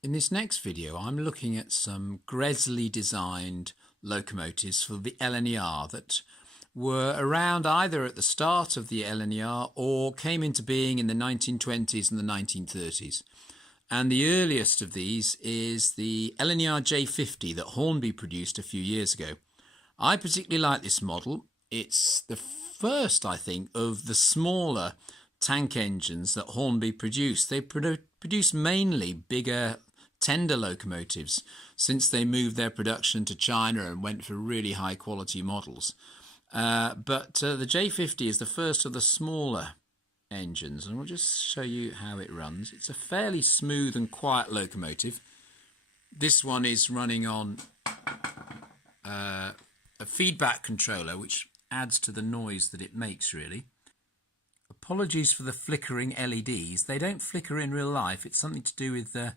In this next video, I'm looking at some Gresley designed locomotives for the LNER that were around either at the start of the LNER or came into being in the 1920s and the 1930s. And the earliest of these is the LNER J50 that Hornby produced a few years ago. I particularly like this model. It's the first, I think, of the smaller tank engines that Hornby produced. They produce mainly bigger tender locomotives since they moved their production to China and went for really high quality models. But the J50 is the first of the smaller engines, and we'll just show you how it runs. It's a fairly smooth and quiet locomotive. This one is running on a feedback controller, which adds to the noise that it makes, really. Apologies for the flickering LEDs. They don't flicker in real life. It's something to do with the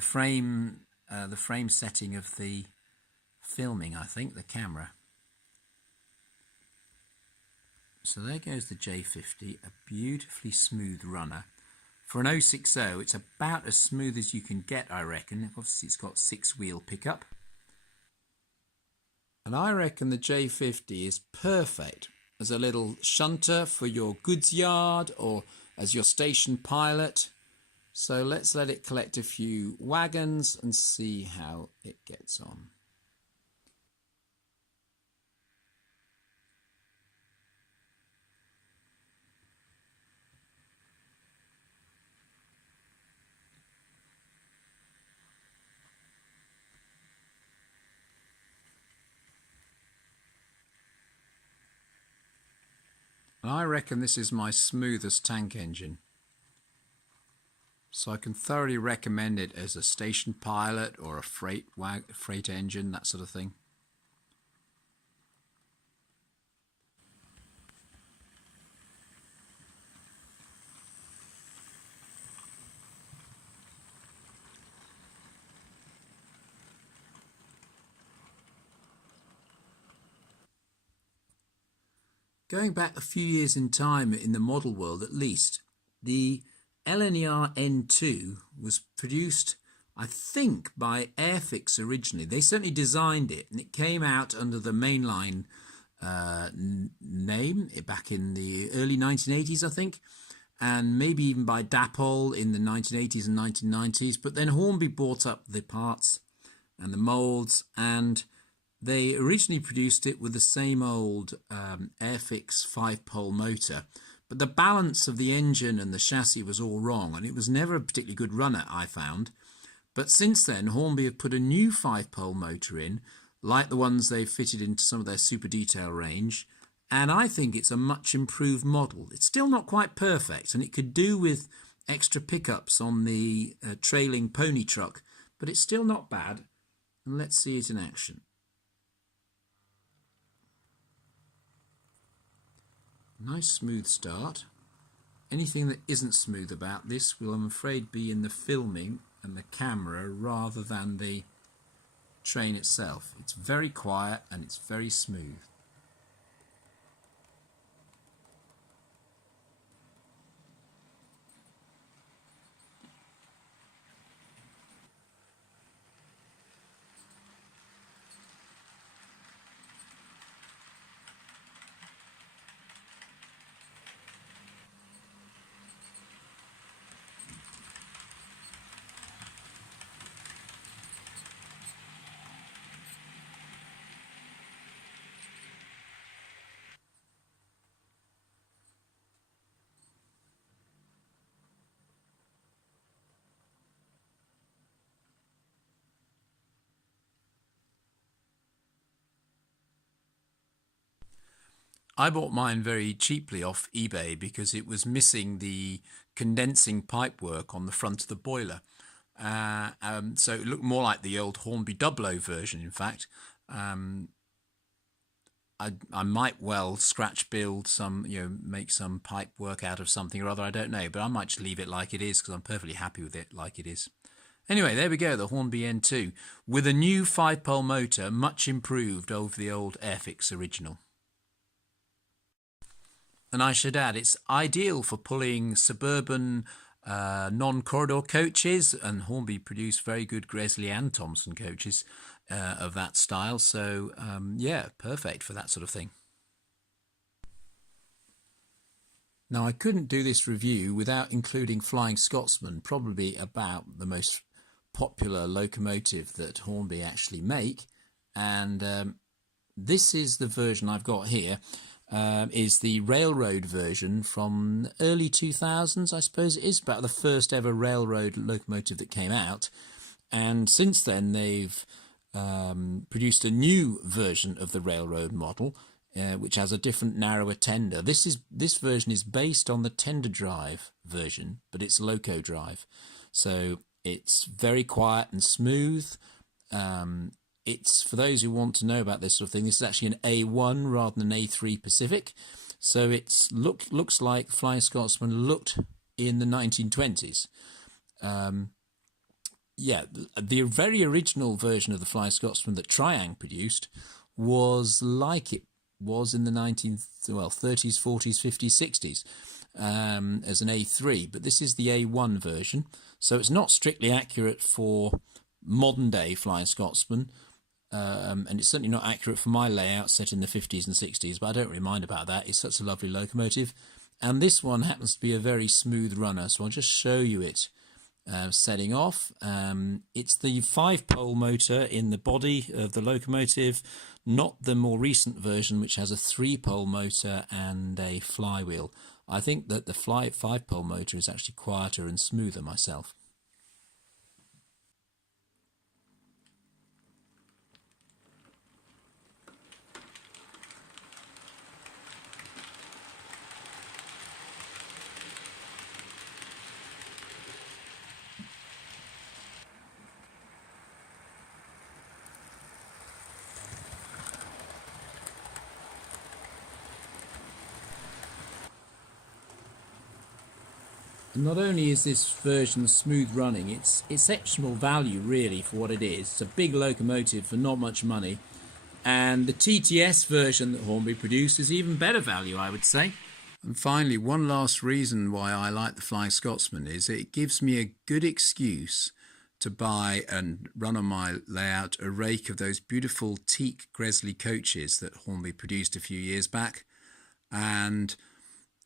frame setting of the filming, I think, the camera. So there goes the J50, a beautifully smooth runner. For an 060, it's about as smooth as you can get, I reckon. Obviously, it's got 6-wheel pickup. And I reckon the J50 is perfect as a little shunter for your goods yard or as your station pilot. So let's let it collect a few wagons and see how it gets on. I reckon this is my smoothest tank engine. So I can thoroughly recommend it as a station pilot or a freight engine, that sort of thing. Going back a few years in time in the model world at least, the LNER N2 was produced, I think, by Airfix originally. They certainly designed it, and it came out under the mainline name back in the early 1980s, I think, and maybe even by Dapol in the 1980s and 1990s. But then Hornby bought up the parts and the molds, and they originally produced it with the same old Airfix 5-pole motor, but the balance of the engine and the chassis was all wrong, and it was never a particularly good runner, I found. But since then, Hornby have put a new 5-pole motor in, like the ones they've fitted into some of their super detail range, and I think it's a much improved model. It's still not quite perfect, and it could do with extra pickups on the trailing pony truck, but it's still not bad, and let's see it in action. Nice smooth start. Anything that isn't smooth about this will, I'm afraid, be in the filming and the camera rather than the train itself. It's very quiet and it's very smooth. I bought mine very cheaply off eBay because it was missing the condensing pipework on the front of the boiler. So it looked more like the old Hornby 00 version, in fact. I might well scratch build some, make some pipe work out of something or other, I don't know, but I might just leave it like it is because I'm perfectly happy with it like it is. Anyway, there we go, the Hornby N2 with a new 5-pole motor, much improved over the old Airfix original. And I should add, it's ideal for pulling suburban non-corridor coaches, and Hornby produced very good Gresley and Thomson coaches of that style. So yeah, perfect for that sort of thing. Now, I couldn't do this review without including Flying Scotsman, probably about the most popular locomotive that Hornby actually make. And this is the version I've got here, is the railroad version from early 2000s, I suppose it is, about the first ever railroad locomotive that came out. And since then, they've produced a new version of the railroad model, which has a different, narrower tender. This version is based on the tender drive version, but it's loco drive, so it's very quiet and smooth. It's, for those who want to know about this sort of thing, this is actually an A1 rather than an A3 Pacific, so it's looks like Flying Scotsman looked in the 1920s. Yeah, the very original version of the Flying Scotsman that Triang produced was like it was in the 30s, 40s, 50s, 60s as an A3, but this is the A1 version, so it's not strictly accurate for modern day Flying Scotsman, and it's certainly not accurate for my layout set in the 50s and 60s, but I don't really mind about that. It's such a lovely locomotive, and this one happens to be a very smooth runner, so I'll just show you it setting off. It's the 5-pole motor in the body of the locomotive, not the more recent version which has a 3-pole motor and a flywheel. I think that the 5-pole motor is actually quieter and smoother myself. Not only is this version smooth running, it's exceptional value really for what it is. It's a big locomotive for not much money, and the TTS version that Hornby produced is even better value, I would say. And finally, one last reason why I like the Flying Scotsman is it gives me a good excuse to buy and run on my layout a rake of those beautiful teak Gresley coaches that Hornby produced a few years back. And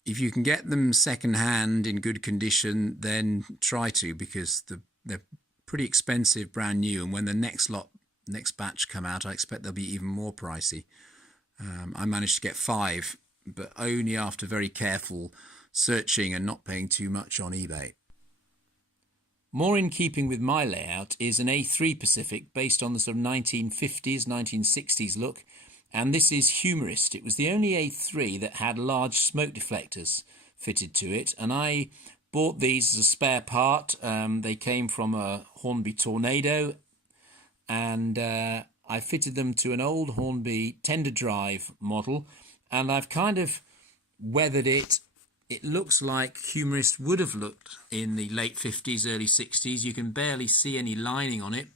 if you can get them second hand in good condition, then try to, because they're pretty expensive brand new, and when the next batch come out, I expect they'll be even more pricey. I managed to get 5, but only after very careful searching and not paying too much on eBay. More in keeping with my layout is an A3 Pacific based on the sort of 1950s, 1960s look. And this is Humorist. It was the only A3 that had large smoke deflectors fitted to it, and I bought these as a spare part. They came from a Hornby Tornado, and I fitted them to an old Hornby tender drive model, and I've kind of weathered it. It looks like Humorist would have looked in the late 50s, early 60s. You can barely see any lining on it.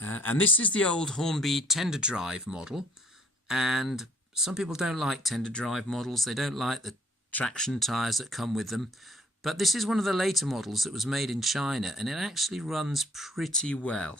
And this is the old Hornby tender drive model. And some people don't like tender drive models. They don't like the traction tyres that come with them. But this is one of the later models that was made in China, and it actually runs pretty well.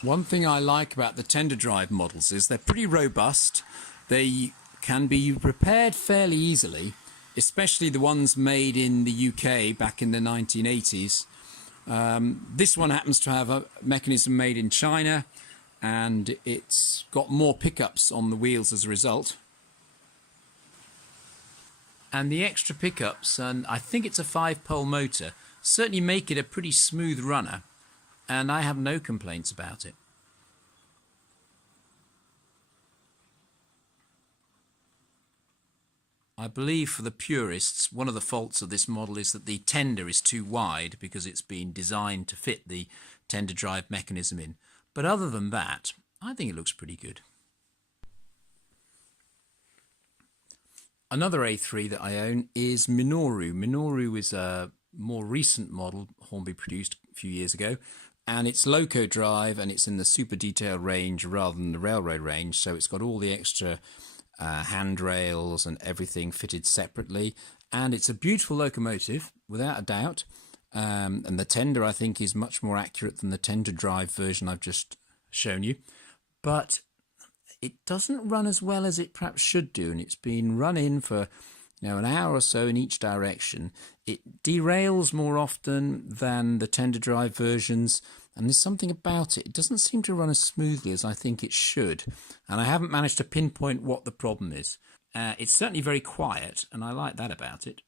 One thing I like about the tender drive models is they're pretty robust. They can be repaired fairly easily, especially the ones made in the UK back in the 1980s. This one happens to have a mechanism made in China, and it's got more pickups on the wheels as a result. And the extra pickups, and I think it's a 5-pole motor, certainly make it a pretty smooth runner, and I have no complaints about it. I believe for the purists, one of the faults of this model is that the tender is too wide because it's been designed to fit the tender drive mechanism in. But other than that, I think it looks pretty good. Another A3 that I own is Minoru. Minoru is a more recent model Hornby produced a few years ago, and it's loco drive and it's in the super detailed range rather than the railroad range, so it's got all the extra handrails and everything fitted separately, and it's a beautiful locomotive without a doubt. And the tender, I think, is much more accurate than the tender drive version I've just shown you, but it doesn't run as well as it perhaps should do, and it's been running for an hour or so in each direction. It derails more often than the tender drive versions, and there's something about it. It doesn't seem to run as smoothly as I think it should, and I haven't managed to pinpoint what the problem is. It's certainly very quiet, and I like that about it.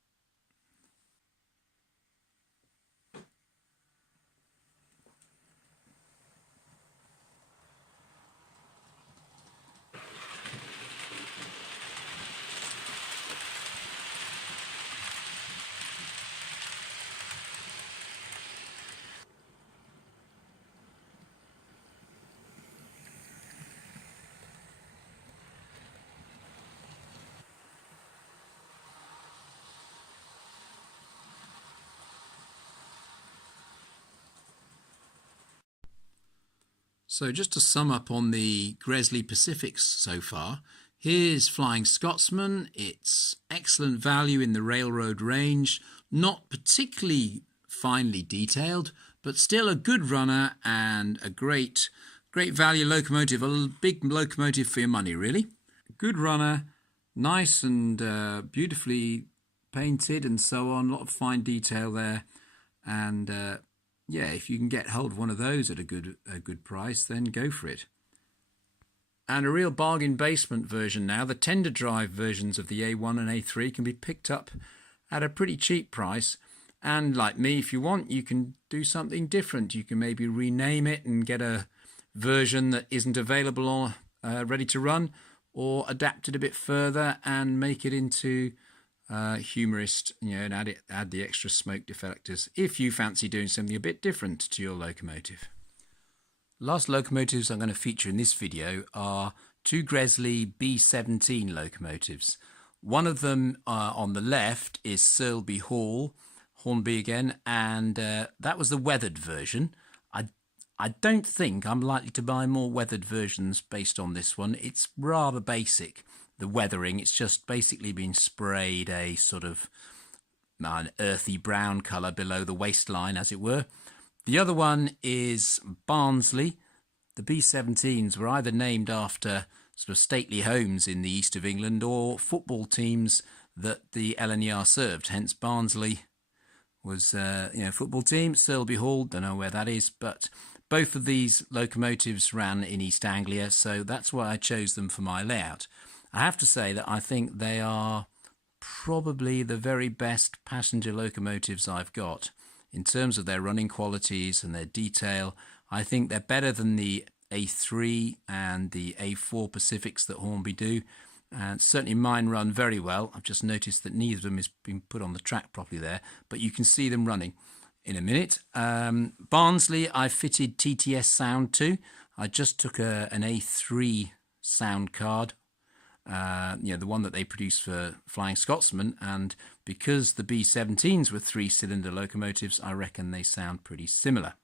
So just to sum up on the Gresley Pacifics so far, here's Flying Scotsman. It's excellent value in the railroad range, not particularly finely detailed, but still a good runner and a great value locomotive, a big locomotive for your money, really. Good runner, nice and beautifully painted and so on, a lot of fine detail there, and yeah, if you can get hold of one of those at a good price, then go for it. And a real bargain basement version now. The tender drive versions of the A1 and A3 can be picked up at a pretty cheap price. And like me, if you want, you can do something different. You can maybe rename it and get a version that isn't available or ready to run, or adapt it a bit further and make it into humorist, and add the extra smoke deflectors if you fancy doing something a bit different to your locomotive. Last locomotives I'm going to feature in this video are two Gresley B17 locomotives. One of them on the left is Selby Hall, Hornby again, and that was the weathered version. I don't think I'm likely to buy more weathered versions based on this one. It's rather basic. The weathering, it's just basically been sprayed a sort of an earthy brown colour below the waistline, as it were. The other one is Barnsley. The B17s were either named after sort of stately homes in the east of England or football teams that the LNER served. Hence Barnsley was football team. Selby Hall, don't know where that is, but both of these locomotives ran in East Anglia, so that's why I chose them for my layout. I have to say that I think they are probably the very best passenger locomotives I've got. In terms of their running qualities and their detail, I think they're better than the A3 and the A4 Pacifics that Hornby do. And certainly mine run very well. I've just noticed that neither of them has been put on the track properly there, but you can see them running in a minute. Barnsley, I fitted TTS sound to. I just took an A3 sound card, the one that they produce for Flying Scotsman, and because the B17s were 3-cylinder locomotives, I reckon they sound pretty similar.